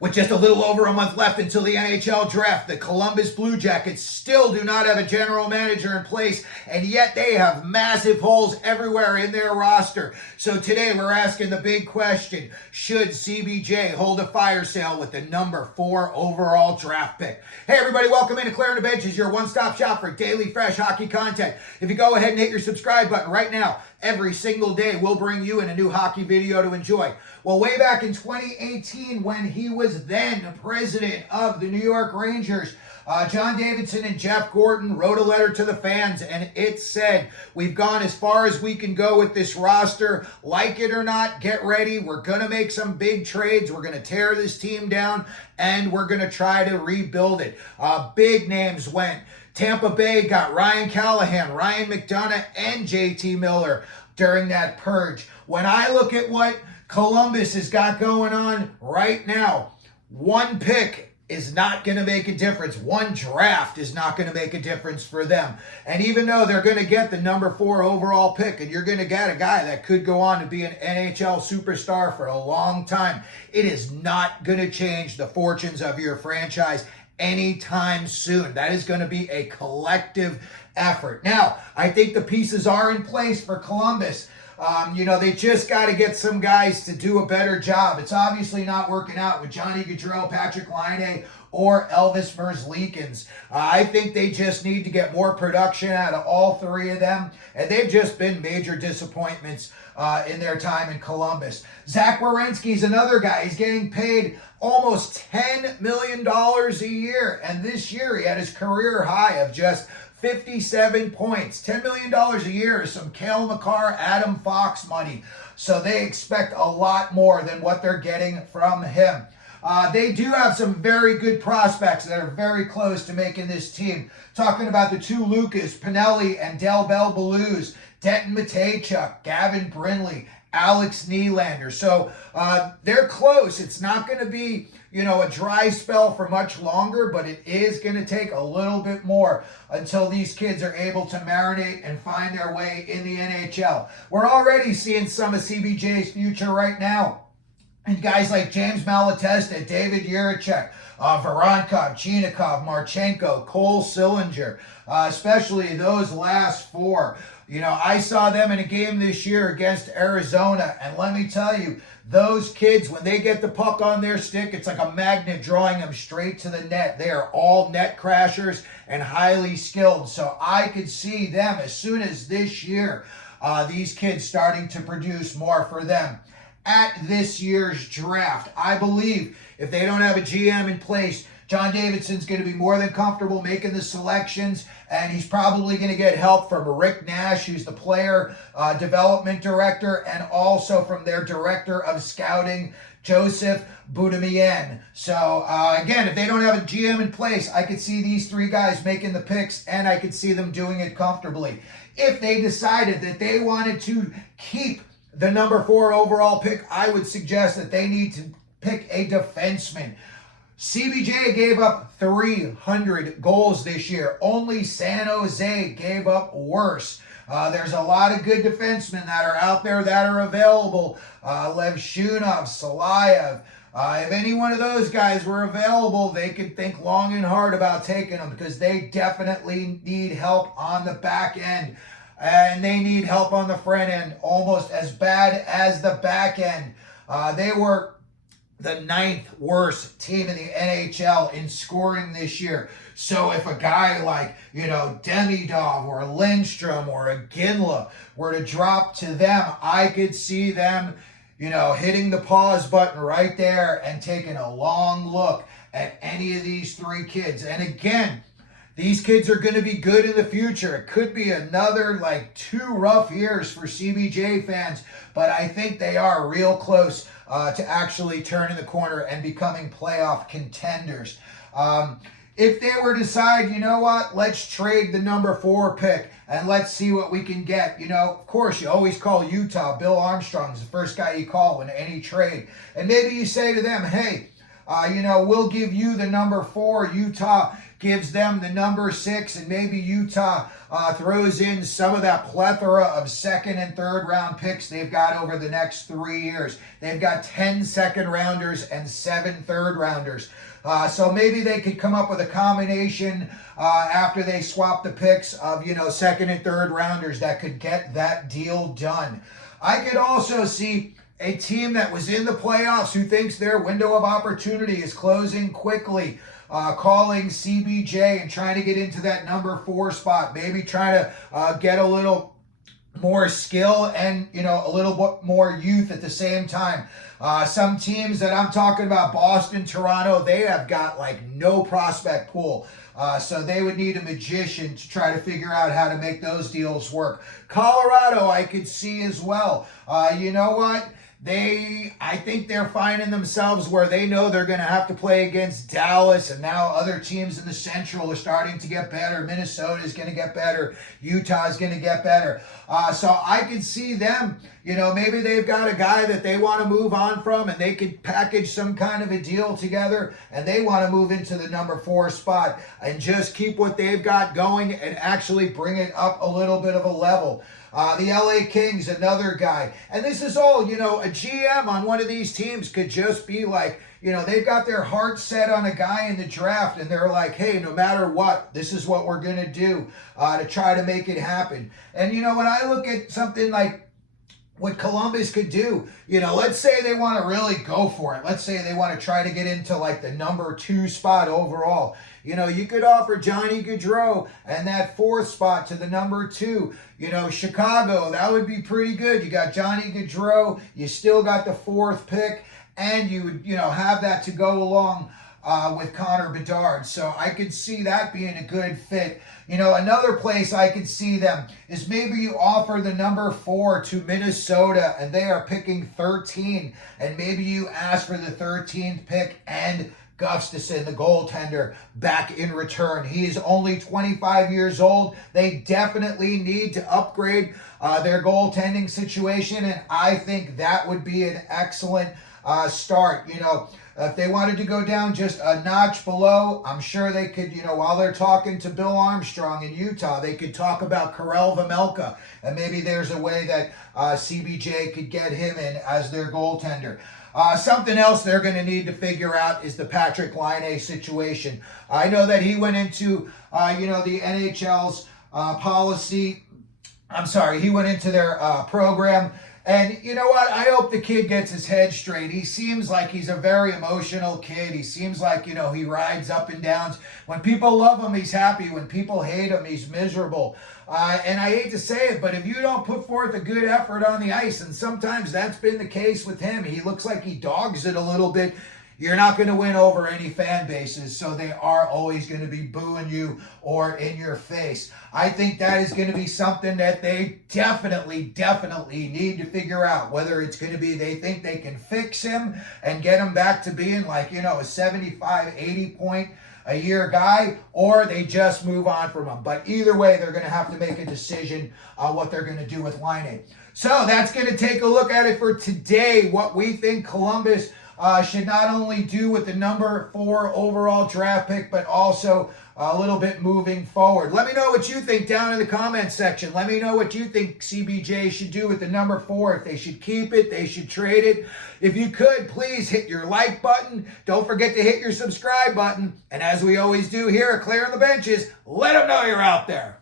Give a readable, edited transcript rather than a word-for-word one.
With just a little over a month left until the NHL Draft, the Columbus Blue Jackets still do not have a general manager in place, and yet they have massive holes everywhere in their roster. So today we're asking the big question, should CBJ hold a fire sale with the number 4 overall draft pick? Hey everybody, welcome into Clearing the Benches, your one-stop shop for daily fresh hockey content. If you go ahead and hit your subscribe button right now, every single day we'll bring you in a new hockey video to enjoy. Well, way back in 2018 when he was then president of the New York Rangers, John Davidson and Jeff Gordon wrote a letter to the fans, and it said, we've gone as far as we can go with this roster. Like it or not, get ready. We're going to make some big trades. We're going to tear this team down, and we're going to try to rebuild it. Big names went. Tampa Bay got Ryan Callahan, Ryan McDonough, and JT Miller during that purge. When I look at what Columbus has got going on right now, one pick is not going to make a difference. One draft is not going to make a difference for them. And even though they're going to get the number 4 overall pick, and you're going to get a guy that could go on to be an NHL superstar for a long time, it is not going to change the fortunes of your franchise anytime soon. That is going to be a collective effort. Now, I think the pieces are in place for Columbus. They just got to get some guys to do a better job. It's obviously not working out with Johnny Gaudreau, Patrick Laine, or Elvis Merzlikins. I think they just need to get more production out of all three of them, and they've just been major disappointments in their time in Columbus. Zach Werenski's another guy. He's getting paid almost $10 million a year, and this year he had his career high of just 57 points. $10 million a year is some Cale Makar, Adam Fox money. So they expect a lot more than what they're getting from him. They do have some very good prospects that are very close to making this team. Talking about the two Lucas, Pinelli and Del Belbaluz, Denton Mateychuk, Gavin Brindley, Alex Nylander. So they're close. It's not going to be, a dry spell for much longer, but it is going to take a little bit more until these kids are able to marinate and find their way in the NHL. We're already seeing some of CBJ's future right now. And guys like James Malatesta, David Jiricek, Voronkov, Chinakhov, Marchenko, Cole Sillinger, especially those last four. I saw them in a game this year against Arizona, and let me tell you, those kids, when they get the puck on their stick, it's like a magnet drawing them straight to the net. They are all net crashers and highly skilled. So I could see them as soon as this year, these kids starting to produce more for them. At this year's draft, I believe if they don't have a GM in place, John Davidson's going to be more than comfortable making the selections, and he's probably going to get help from Rick Nash, who's the player development director, and also from their director of scouting, Josef Boumediene. So, again, if they don't have a GM in place, I could see these three guys making the picks, and I could see them doing it comfortably. If they decided that they wanted to keep the number 4 overall pick, I would suggest that they need to pick a defenseman. CBJ gave up 300 goals this year. Only San Jose gave up worse. There's a lot of good defensemen that are out there that are available. Levshunov, Salayev. If any one of those guys were available, they could think long and hard about taking them because they definitely need help on the back end. And they need help on the front end almost as bad as the back end. They were the 9th worst team in the NHL in scoring this year. So if a guy like, Demidov or Lindstrom or Iginla were to drop to them, I could see them, hitting the pause button right there and taking a long look at any of these three kids. And again, these kids are going to be good in the future. It could be another 2 rough years for CBJ fans, but I think they are real close to actually turning the corner and becoming playoff contenders. If they were to decide, let's trade the number 4 pick and let's see what we can get. Of course, you always call Utah. Bill Armstrong's the first guy you call in any trade. And maybe you say to them, hey, we'll give you the number 4, Utah. gives them the number 6, and maybe Utah throws in some of that plethora of second and third round picks they've got over the next 3 years. They've got 10 second rounders and 7 third rounders. So maybe they could come up with a combination after they swap the picks of, second and third rounders that could get that deal done. I could also see a team that was in the playoffs who thinks their window of opportunity is closing quickly, calling CBJ and trying to get into that number 4 spot, maybe trying to get a little more skill and, a little bit more youth at the same time. Some teams that I'm talking about, Boston, Toronto, they have got like no prospect pool. So they would need a magician to try to figure out how to make those deals work. Colorado, I could see as well. You know what? I think they're finding themselves where they know they're going to have to play against Dallas, and now other teams in the Central are starting to get better. Minnesota is going to get better. Utah is going to get better. So I could see them, maybe they've got a guy that they want to move on from, and they could package some kind of a deal together, and they want to move into the number 4 spot and just keep what they've got going and actually bring it up a little bit of a level. The LA Kings, another guy. And this is all, a GM on one of these teams could just be like, they've got their heart set on a guy in the draft, and they're like, hey, no matter what, this is what we're going to do to try to make it happen. And, when I look at something like what Columbus could do, let's say they want to really go for it. Let's say they want to try to get into like the number 2 spot overall. You could offer Johnny Gaudreau and that 4th spot to the number 2. Chicago, that would be pretty good. You got Johnny Gaudreau, you still got the 4th pick, and you would, have that to go along with Connor Bedard. So I could see that being a good fit. Another place I could see them is maybe you offer the number 4 to Minnesota, and they are picking 13, and maybe you ask for the 13th pick and Gustafsson, the goaltender, back in return. He is only 25 years old. They definitely need to upgrade their goaltending situation, and I think that would be an excellent start. If they wanted to go down just a notch below, I'm sure they could, while they're talking to Bill Armstrong in Utah, they could talk about Karel Vejmelka, and maybe there's a way that CBJ could get him in as their goaltender. Something else they're going to need to figure out is the Patrick Laine situation. I know that he went into, the NHL's policy. He went into their program. And you know what? I hope the kid gets his head straight. He seems like he's a very emotional kid. He seems like, he rides up and downs. When people love him, he's happy. When people hate him, he's miserable. And I hate to say it, but if you don't put forth a good effort on the ice, and sometimes that's been the case with him, he looks like he dogs it a little bit, you're not going to win over any fan bases, so they are always going to be booing you or in your face. I think that is going to be something that they definitely need to figure out, whether it's going to be they think they can fix him and get him back to being like, a 75, 80 point a year guy, or they just move on from him. But either way, they're going to have to make a decision on what they're going to do with Laine. So that's going to take a look at it for today, what we think Columbus should not only do with the number 4 overall draft pick, but also a little bit moving forward. Let me know what you think down in the comments section. Let me know what you think CBJ should do with the number 4. If they should keep it, they should trade it. If you could, please hit your like button. Don't forget to hit your subscribe button. And as we always do here at Clearing the Benches, let them know you're out there.